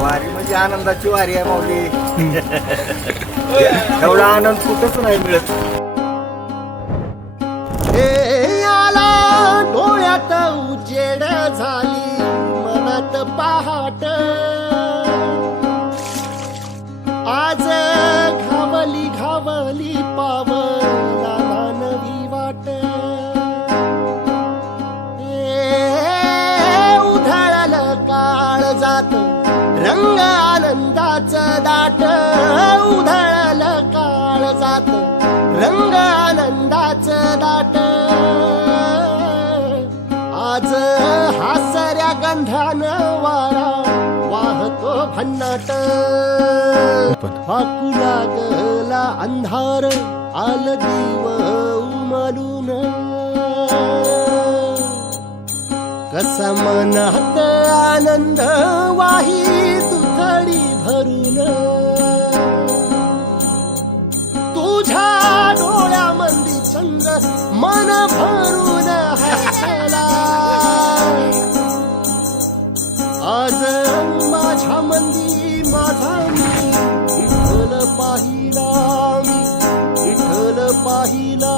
वारी म्हणजे आनंदाची वारी आहे माऊली. एवढा आनंद कुठंच नाही मिळत. रंग आनंदाचं दाट उधळल काळ जात. रंग आनंदाचं दाट. आज हासऱ्या गंधानं वारा वाहतो भन्नाट. हाकू लागला अंधार आल दिव उमलून. कसा मनात आनंद वाही तुथडी तुझ्या डोळ्यामंदी चंद्र मन भरून हसला आज माझ्या मंदी माझा मी विठ्ठल पाहिला मी विठ्ठल पाहिला मी. विठ्ठल पाहिला